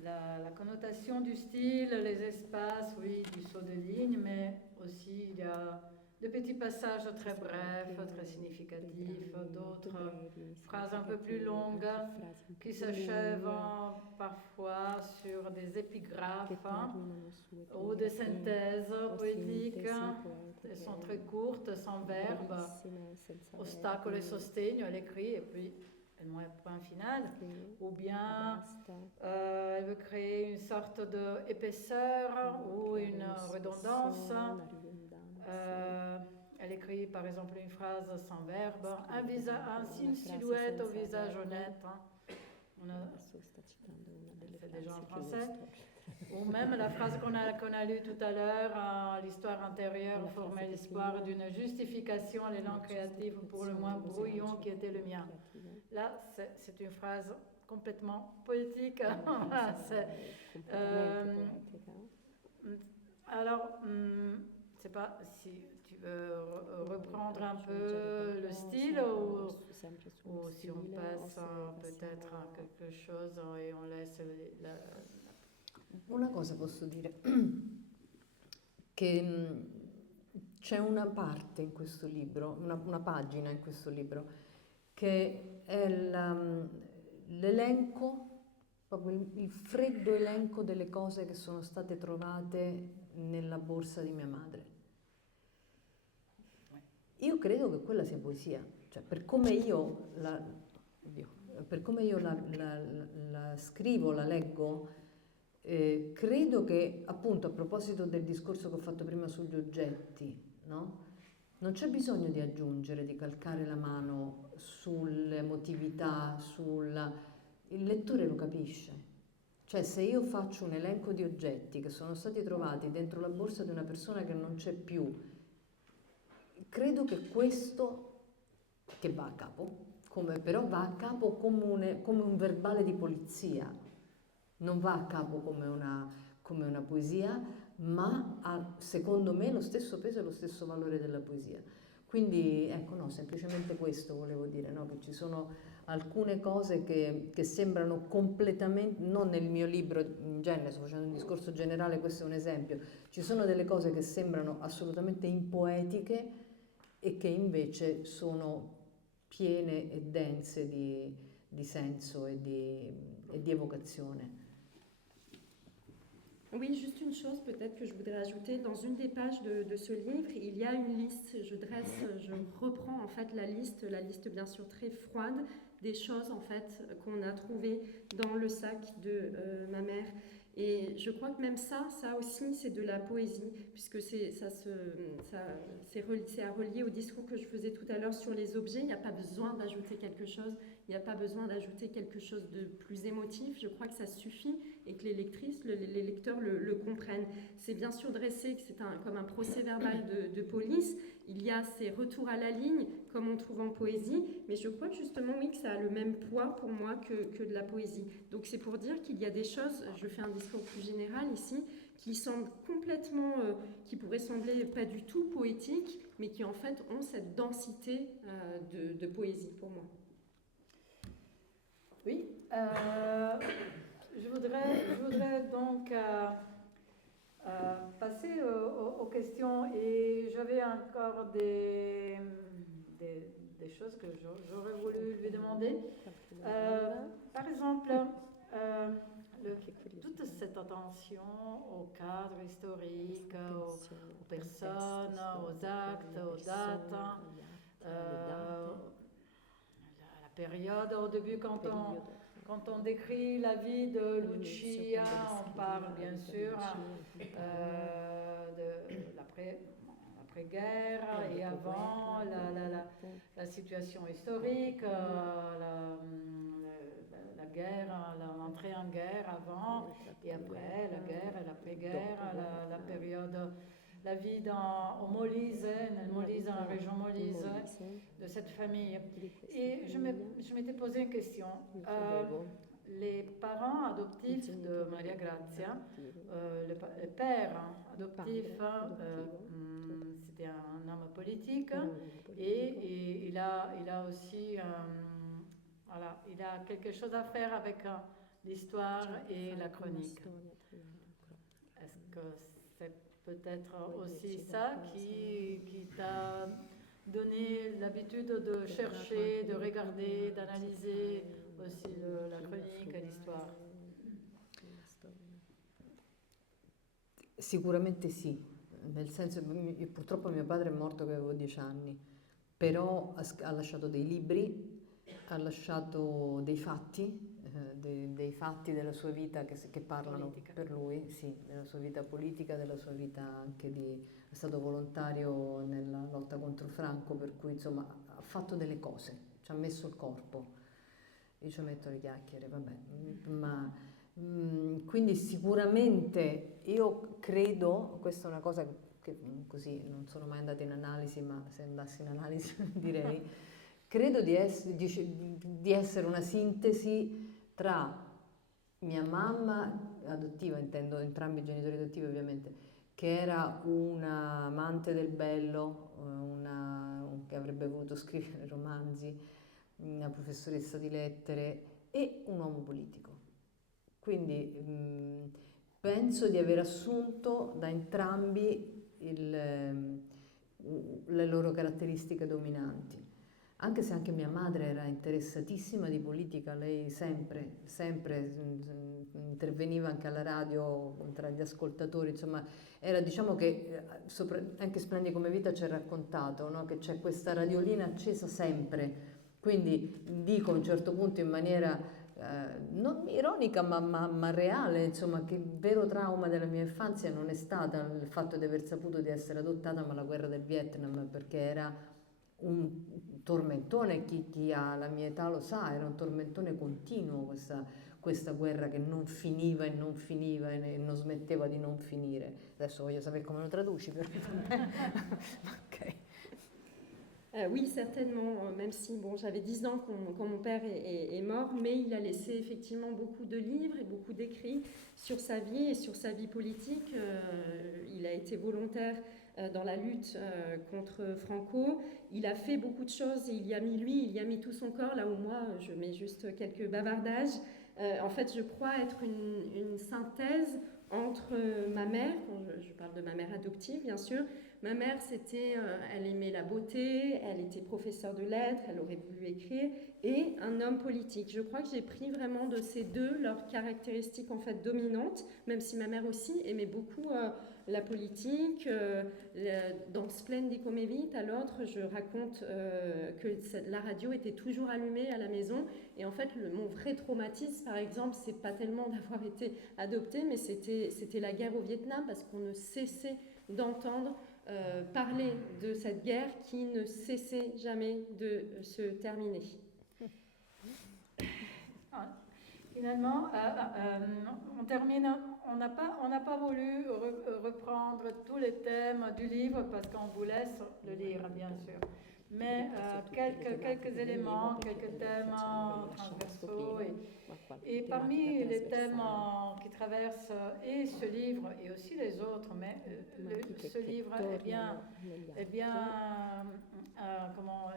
La connotation du style, les espaces, oui, du saut de ligne, mais aussi il y a de petits passages très brefs, très significatifs, d'autres phrases un peu plus longues qui s'achèvent parfois sur des épigraphes ou des synthèses poétiques. Elles sont très courtes, sans verbe, ostacolo et sostegno, elle écrit et puis elle met un point final. Ou bien elle veut créer une sorte d'épaisseur ou une redondance. Elle écrit par exemple une phrase sans verbe, une silhouette au visage honnête. C'est déjà en français. Ou même la phrase qu'on a lue tout à l'heure, l'histoire intérieure formait l'espoir d'une justification à l'élan créatif pour le moins brouillon qui était le mien. Là, c'est une phrase complètement poétique. Alors, je ne sais pas si tu veux reprendre un peu le stile ou si on passe peut-être à quelque chose et on laisse Una cosa posso dire, che c'è una parte in questo libro, una pagina in questo libro, che è l'elenco, proprio il freddo elenco delle cose che sono state trovate nella borsa di mia madre. Io credo che quella sia poesia, cioè per come io la scrivo, la leggo, credo che appunto a proposito del discorso che ho fatto prima sugli oggetti, no? Non c'è bisogno di aggiungere, di calcare la mano sull'emotività, il lettore lo capisce. Cioè se io faccio un elenco di oggetti che sono stati trovati dentro la borsa di una persona che non c'è più, credo che questo, che va a capo, però va a capo come un verbale di polizia, non va a capo come una poesia, ma ha secondo me lo stesso peso e lo stesso valore della poesia. Quindi ecco, no, semplicemente questo volevo dire, no? Che ci sono alcune cose che sembrano completamente, non nel mio libro in genere, sto facendo un discorso generale, questo è un esempio, ci sono delle cose che sembrano assolutamente impoetiche e che invece sono piene e dense di senso e di evocazione. Oui, juste une chose peut-être que je voudrais ajouter. Dans une des pages de ce livre, il y a une liste. Je reprends en fait la liste bien sûr très froide des choses en fait qu'on a trouvées dans le sac de ma mère. Et je crois que même ça aussi, c'est de la poésie, puisque c'est à relier au discours que je faisais tout à l'heure sur les objets. Il n'y a pas besoin d'ajouter quelque chose, il Il n'y a pas besoin d'ajouter quelque chose de plus émotif. Je crois que ça suffit et que les lectrices, les lecteurs le comprennent. C'est bien sûr dressé, que c'est comme un procès-verbal de police. Il y a ces retours à la ligne, comme on trouve en poésie, mais je crois que justement, oui, que ça a le même poids pour moi que de la poésie. Donc c'est pour dire qu'il y a des choses, je fais un discours plus général ici, qui semblent complètement, qui pourraient sembler pas du tout poétiques, mais qui en fait ont cette densité de poésie pour moi. Oui, je voudrais donc passer aux questions et j'avais encore des choses que j'aurais voulu lui demander. Par exemple, toute cette attention au cadre historique, aux personnes, aux actes, aux dates, la période au début quand on décrit la vie de Lucia, on parle bien sûr de l'après-guerre et avant, la situation historique, la guerre, l'entrée en guerre avant et après, la guerre et l'après-guerre, la période, la vie au Molise, dans la région Molise, de cette famille. Et je m'étais posé une question. Les parents adoptifs de Maria Grazia, le père adoptif, c'était un homme politique et il a aussi voilà, il a quelque chose à faire avec l'histoire et la chronique. Est-ce que c'est peut-être aussi ça qui t'a donné l'habitude de chercher, de regarder, d'analyser aussi la chronique et l'histoire? Sicuramente sì, nel senso che purtroppo mio padre è morto che avevo 10 anni, però ha lasciato dei libri, ha lasciato dei fatti della sua vita che parlano politica. Per lui, sì, della sua vita politica, della sua vita anche è stato volontario nella lotta contro Franco, per cui insomma ha fatto delle cose, ci ha messo il corpo. Io ci metto le chiacchiere, vabbè, ma quindi sicuramente io credo, questa è una cosa che così non sono mai andata in analisi, ma se andassi in analisi direi, credo di essere una sintesi tra mia mamma adottiva, intendo entrambi i genitori adottivi ovviamente, che era una amante del bello, che avrebbe voluto scrivere romanzi, una professoressa di lettere e un uomo politico. Quindi penso di aver assunto da entrambi le loro caratteristiche dominanti. Anche se anche mia madre era interessatissima di politica, lei sempre interveniva anche alla radio tra gli ascoltatori, insomma, era, diciamo che anche Splendi come vita ci ha raccontato, no? Che c'è questa radiolina accesa sempre, quindi dico a un certo punto in maniera non ironica ma reale, insomma, che il vero trauma della mia infanzia non è stata il fatto di aver saputo di essere adottata, ma la guerra del Vietnam, perché era un tormentone, chi ha la mia età lo sa, era un tormentone continuo questa guerra che non finiva e non finiva e non smetteva di non finire. Adesso voglio sapere come lo traduci, perché ok. Oui, certainement, même si bon, j'avais 10 ans quand mon père est mort, mais il a laissé effectivement beaucoup de livres et beaucoup d'écrits sur sa vie et sur sa vie politique. Il a été volontaire dans la lutte contre Franco. Il a fait beaucoup de choses et il y a mis tout son corps, là où moi, je mets juste quelques bavardages. En fait, je crois être une synthèse entre ma mère, quand je parle de ma mère adoptive, bien sûr. Ma mère, elle aimait la beauté, elle était professeure de lettres, elle aurait voulu écrire, et un homme politique. Je crois que j'ai pris vraiment de ces deux leurs caractéristiques en fait dominantes, même si ma mère aussi aimait beaucoup la politique. Dans Splendi come vita, l'autre, je raconte que la radio était toujours allumée à la maison, et en fait, mon vrai traumatisme, par exemple, c'est pas tellement d'avoir été adoptée, mais c'était la guerre au Vietnam, parce qu'on ne cessait d'entendre parler de cette guerre qui ne cessait jamais de se terminer. finalement, on termine, on n'a pas voulu reprendre tous les thèmes du livre parce qu'on vous laisse le lire, bien sûr. Mais quelques éléments, quelques thèmes transversaux. Et parmi les thèmes qui traversent et ce livre et aussi les autres, mais ce livre comment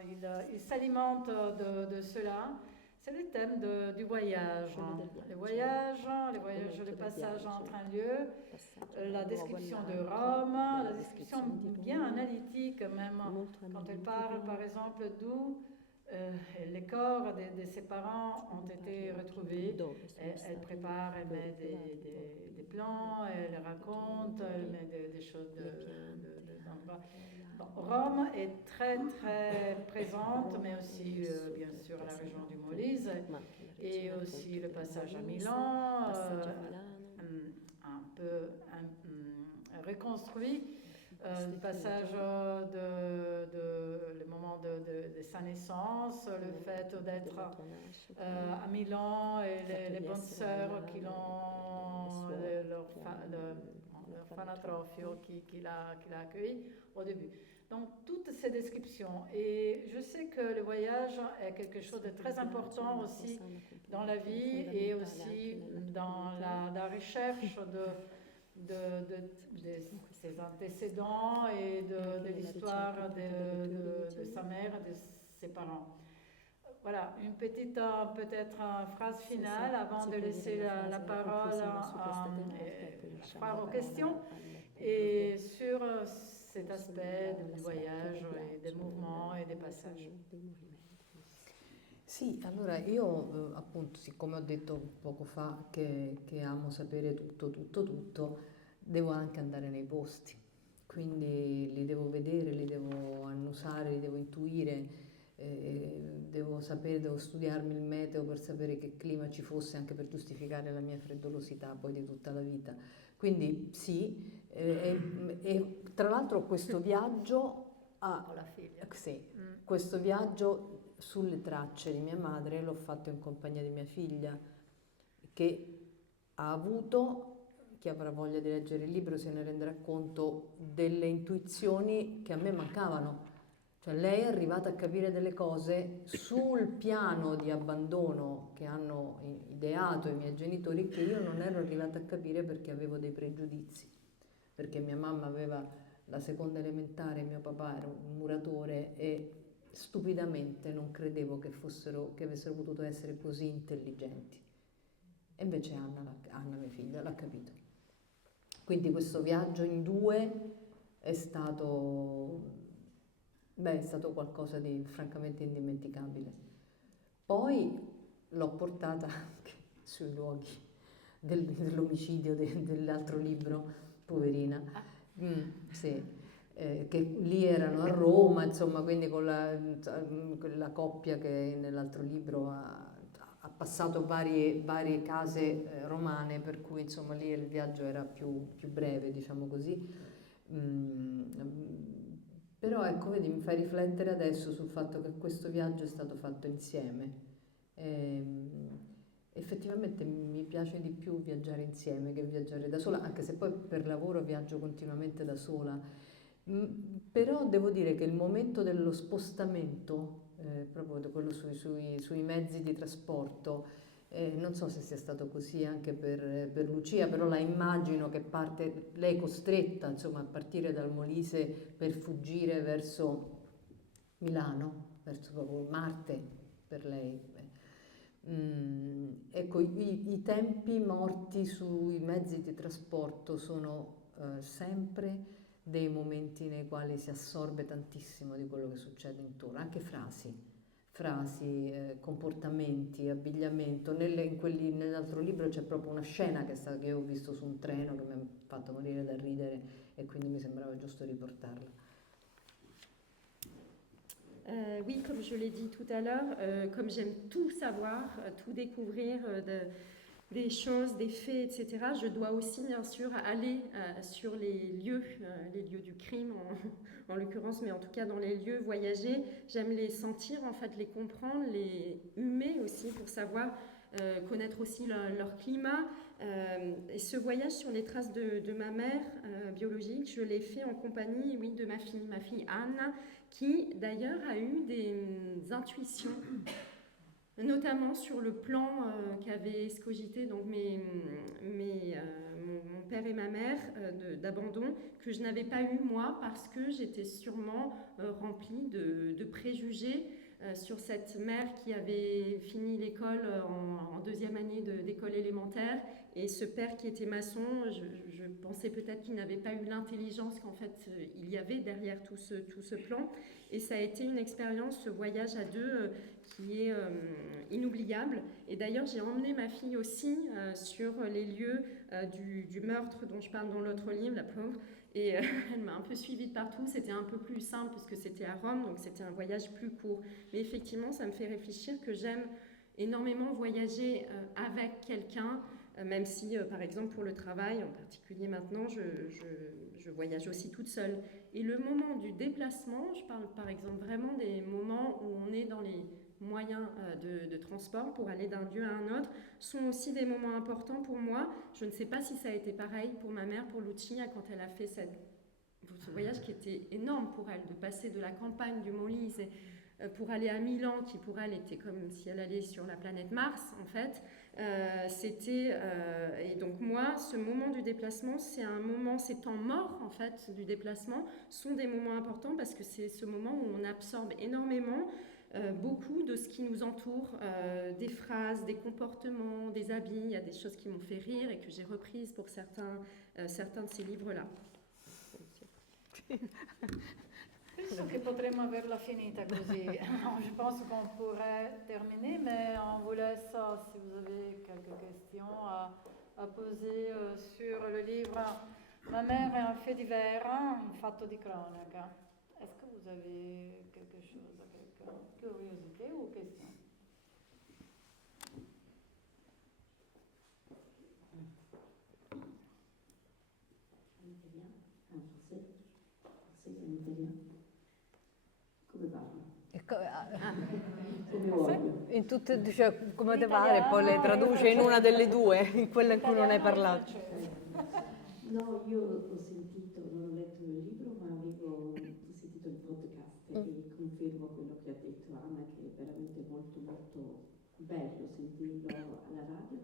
il s'alimente de cela. C'est le thème du voyage. Le passage entre un lieu, la description de Rome, la description bien analytique même, quand elle parle par exemple d'où les corps de ses parents ont été retrouvés. Elle prépare, elle met des plans, elle raconte, elle met des choses d'endroits. Bon, Rome est très très présente, mais aussi bien sûr la région du Molise et aussi le passage à Milan, un peu reconstruit. Le passage le moment de sa naissance, le fait d'être à Milan et les bonnes sœurs qui l'ont, l'orphanatrofio qui l'a accueilli au début. Donc toutes ces descriptions. Et je sais que le voyage est quelque chose de très important aussi dans la vie et aussi dans la recherche de ses antécédents et de l'histoire de sa mère et de ses parents. Voilà, une petite peut-être phrase finale avant de laisser la parole aux questions et sur cet aspect du voyage e del movimento e dei passaggi. Sì, allora io appunto, siccome ho detto poco fa che amo sapere tutto, devo anche andare nei posti, quindi li devo vedere, li devo annusare, li devo intuire, devo sapere, devo studiarmi il meteo per sapere che clima ci fosse, anche per giustificare la mia freddolosità poi di tutta la vita. Quindi sì, e tra l'altro questo viaggio Con la figlia. sì, questo viaggio sulle tracce di mia madre l'ho fatto in compagnia di mia figlia, che ha avuto, chi avrà voglia di leggere il libro se ne renderà conto, delle intuizioni che a me mancavano. Cioè lei è arrivata a capire delle cose sul piano di abbandono che hanno ideato i miei genitori che io non ero arrivata a capire perché avevo dei pregiudizi, perché mia mamma aveva la seconda elementare, mio papà era un muratore e stupidamente non credevo che avessero potuto essere così intelligenti. E invece Anna, mia figlia, l'ha capito. Quindi questo viaggio in due è stato qualcosa di francamente indimenticabile. Poi l'ho portata anche sui luoghi dell'omicidio dell'altro libro, poverina. Sì, che lì erano a Roma, insomma, quindi con la coppia che nell'altro libro ha passato varie case romane, per cui insomma lì il viaggio era più breve, diciamo così. Però ecco, vedi, mi fai riflettere adesso sul fatto che questo viaggio è stato fatto insieme. Effettivamente mi piace di più viaggiare insieme che viaggiare da sola, anche se poi per lavoro viaggio continuamente da sola. Però devo dire che il momento dello spostamento, proprio quello sui mezzi di trasporto, non so se sia stato così anche per Lucia, però la immagino che parte, lei è costretta insomma a partire dal Molise per fuggire verso Milano, verso proprio Marte per lei. Ecco, i tempi morti sui mezzi di trasporto sono sempre dei momenti nei quali si assorbe tantissimo di quello che succede intorno, anche frasi, comportamenti, abbigliamento. Nell'altro libro c'è proprio una scena che io ho visto su un treno che mi ha fatto morire da ridere e quindi mi sembrava giusto riportarla. Oui, comme je l'ai dit tout à l'heure, comme j'aime tout savoir, tout découvrir, des choses, des faits, etc., je dois aussi bien sûr aller sur les lieux du crime en l'occurrence, mais en tout cas dans les lieux, voyager. J'aime les sentir, en fait, les comprendre, les humer aussi pour savoir connaître aussi leur climat. Et ce voyage sur les traces de ma mère biologique, je l'ai fait en compagnie, oui, de ma fille Anne, qui d'ailleurs a eu des intuitions, notamment sur le plan qu'avaient excogité donc mon père et ma mère d'abandon, que je n'avais pas eu moi parce que j'étais sûrement remplie de préjugés sur cette mère qui avait fini l'école en deuxième année d'école élémentaire et ce père qui était maçon. Je pensais peut-être qu'il n'avait pas eu l'intelligence qu'en fait il y avait derrière tout ce plan. Et ça a été une expérience, ce voyage à deux, qui est inoubliable. Et d'ailleurs, j'ai emmené ma fille aussi sur les lieux du meurtre dont je parle dans l'autre livre, la pauvre. Et elle m'a un peu suivie de partout. C'était un peu plus simple puisque c'était à Rome, donc c'était un voyage plus court. Mais effectivement, ça me fait réfléchir que j'aime énormément voyager avec quelqu'un, même si, par exemple, pour le travail, en particulier maintenant, je voyage aussi toute seule. Et le moment du déplacement, je parle par exemple vraiment des moments où on est dans les moyens de transport pour aller d'un lieu à un autre, sont aussi des moments importants pour moi. Je ne sais pas si ça a été pareil pour ma mère, pour Lucia, quand elle a fait ce voyage qui était énorme pour elle, de passer de la campagne du Molise pour aller à Milan, qui pour elle était comme si elle allait sur la planète Mars, en fait. Et donc moi, ce moment du déplacement, c'est un moment, ces temps morts, en fait, du déplacement, sont des moments importants parce que c'est ce moment où on absorbe énormément beaucoup de ce qui nous entoure, des phrases, des comportements, des habits. Il y a des choses qui m'ont fait rire et que j'ai reprises pour certains de ces livres-là. Penso che potremmo averla finita così. Je pense qu'on pourrait terminer, mais on vous laisse, si vous avez quelques questions à poser sur le livre Ma mère è un fait divers, un fatto di cronaca. Est-ce que vous avez quelque chose, quelque curiosité ou question? En italien? En français? Français en italien? Come parlo? Come voglio. In tutte, cioè, come te Italiano pare, poi le e traduce in una delle due, in quella in cui non hai Italiano e parlato. francese. No, io ho sentito, non ho letto il libro, ma avevo sentito il podcast e confermo quello che ha detto Anna, che è veramente molto molto bello sentirlo alla radio.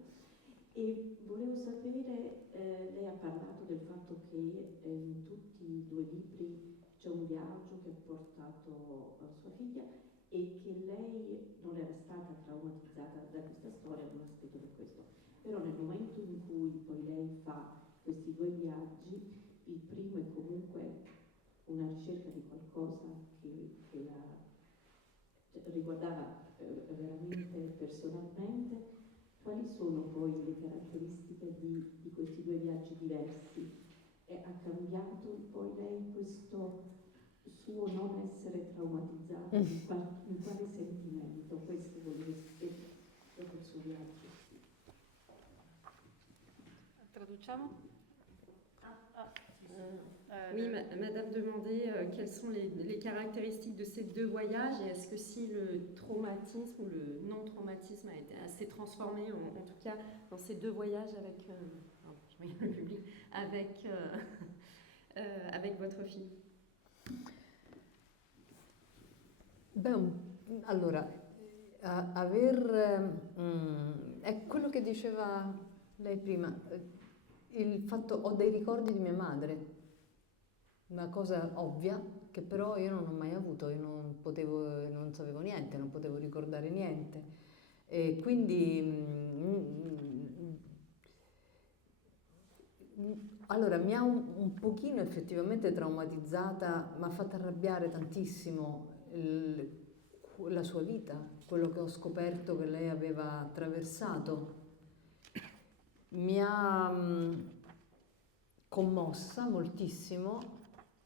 E volevo sapere, lei ha parlato del fatto che in tutti i due libri c'è un viaggio che ha portato sua figlia e che lei non era stata traumatizzata da questa storia, non ha scritto per questo. Però nel momento in cui poi lei fa questi due viaggi, il primo è comunque una ricerca di qualcosa che la riguardava veramente personalmente. Quali sono poi le caratteristiche di questi due viaggi diversi? E ha cambiato poi lei questo suo non essere traumatizzato? In quale sentimento? Questo volevo sapere dopo il suo viaggio. Traduciamo? Oui, Madame demandait quelles sont les caractéristiques de ces deux voyages et est-ce que si le traumatisme ou le non-traumatisme a été assez transformé, en tout cas dans ces deux voyages avec le public, avec votre fille. Beh, allora, è quello che diceva lei prima, il fatto, ho dei ricordi di mia madre, una cosa ovvia che però io non ho mai avuto, io non sapevo niente, non potevo ricordare niente e quindi allora mi ha un pochino effettivamente traumatizzata, mi ha fatto arrabbiare tantissimo la sua vita, quello che ho scoperto che lei aveva attraversato. Mi ha commossa moltissimo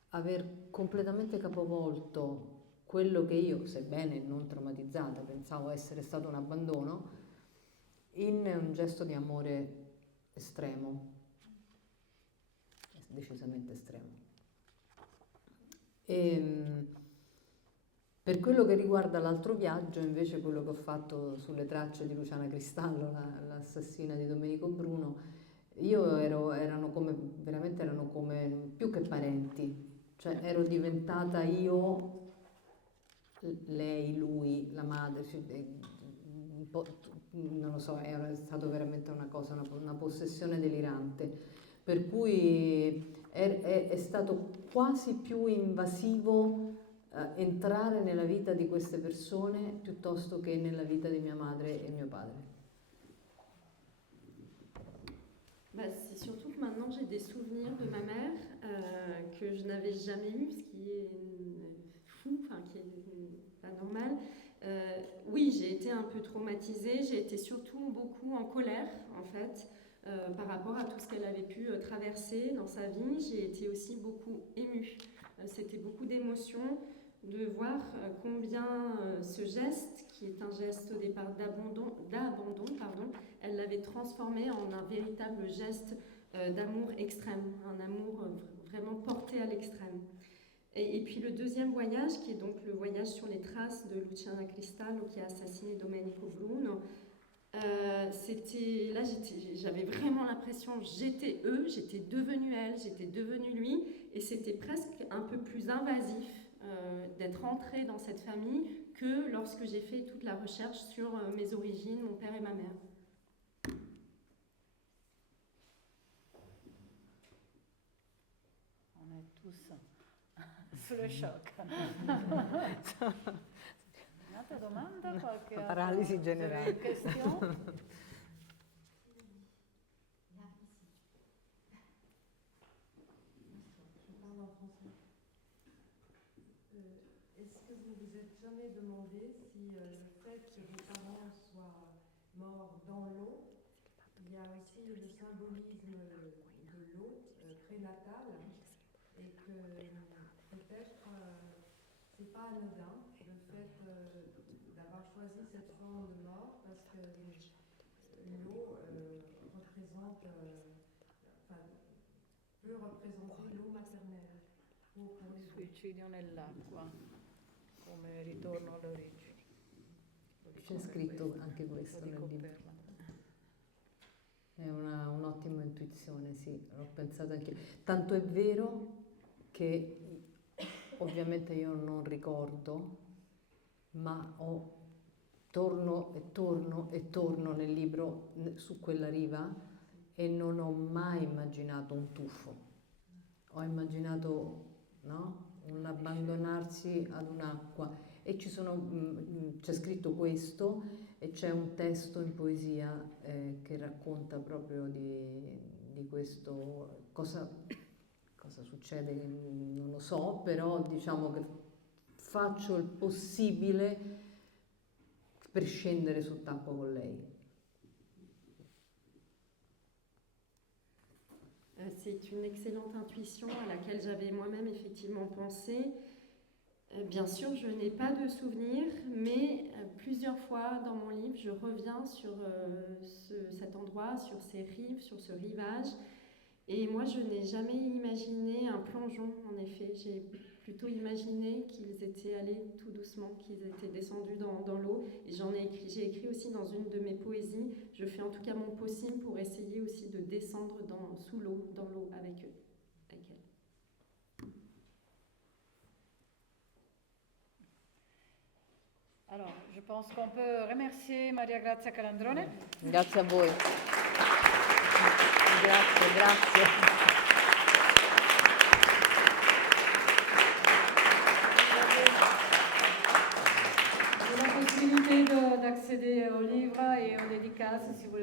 aver completamente capovolto quello che io, sebbene non traumatizzata, pensavo essere stato un abbandono, in un gesto di amore estremo, decisamente estremo. Per quello che riguarda l'altro viaggio, invece, quello che ho fatto sulle tracce di Luciana Cristallo, l'assassina di Domenico Bruno, erano come più che parenti, cioè ero diventata io, lei, lui, la madre, un po', non lo so, è stato veramente una cosa, una possessione delirante, per cui è stato quasi più invasivo entrare nella vita di queste persone piuttosto che nella vita di mia madre e mio padre. Bah, c'est surtout que maintenant j'ai des souvenirs de ma mère que je n'avais jamais eu, ce qui est fou, enfin qui est pas normal. Oui, j'ai été un peu traumatisée, j'ai été surtout beaucoup en colère en fait par rapport à tout ce qu'elle avait pu traverser dans sa vie. J'ai été aussi beaucoup émue. C'était beaucoup d'émotions de voir combien ce geste, qui est un geste au départ d'abandon, elle l'avait transformé en un véritable geste d'amour extrême, un amour vraiment porté à l'extrême. Et puis le deuxième voyage, qui est donc le voyage sur les traces de Luciana Cristallo qui a assassiné Domenico Bruno, là j'avais vraiment l'impression j'étais eux, j'étais devenue elle, j'étais devenue lui, et c'était presque un peu plus invasif d'être entrée dans cette famille que lorsque j'ai fait toute la recherche sur mes origines, mon père et ma mère. On est tous sous le choc. Un'altra domanda? Qualche Paralisi generale. Question? Est-ce que vous vous êtes jamais demandé si le fait que vos parents soient morts dans l'eau, il y a aussi le symbolisme de l'eau prénatale et que peut-être c'est pas anodin le fait d'avoir choisi cette forme de mort parce que l'eau représente, peut représenter l'eau maternelle. Suicidio nell'acqua, come ritorno alle origini. C'è scritto anche questo nel libro. È un'ottima intuizione, sì, l'ho pensato anche. Tanto è vero che ovviamente io non ricordo, ma torno nel libro su quella riva e non ho mai immaginato un tuffo. Ho immaginato, no? Un abbandonarsi ad un'acqua e c'è scritto questo e c'è un testo in poesia che racconta proprio di questo, cosa succede non lo so, però diciamo che faccio il possibile per scendere sott'acqua con lei. C'est une excellente intuition à laquelle j'avais moi-même effectivement pensé. Bien sûr, je n'ai pas de souvenir, mais plusieurs fois dans mon livre, je reviens sur cet endroit, sur ces rives, sur ce rivage. Et moi, je n'ai jamais imaginé un plongeon, en effet. J'ai plutôt imaginé qu'ils étaient allés tout doucement, qu'ils étaient descendus dans l'eau. Et j'ai écrit aussi dans une de mes poésies, je fais en tout cas mon possible pour essayer aussi de descendre sous l'eau, dans l'eau avec eux, avec elle. Alors, je pense qu'on peut remercier Maria Grazia Calandrone. Grazie a voi. Grazie. La possibilité d'accéder au livre et aux dédicaces si vous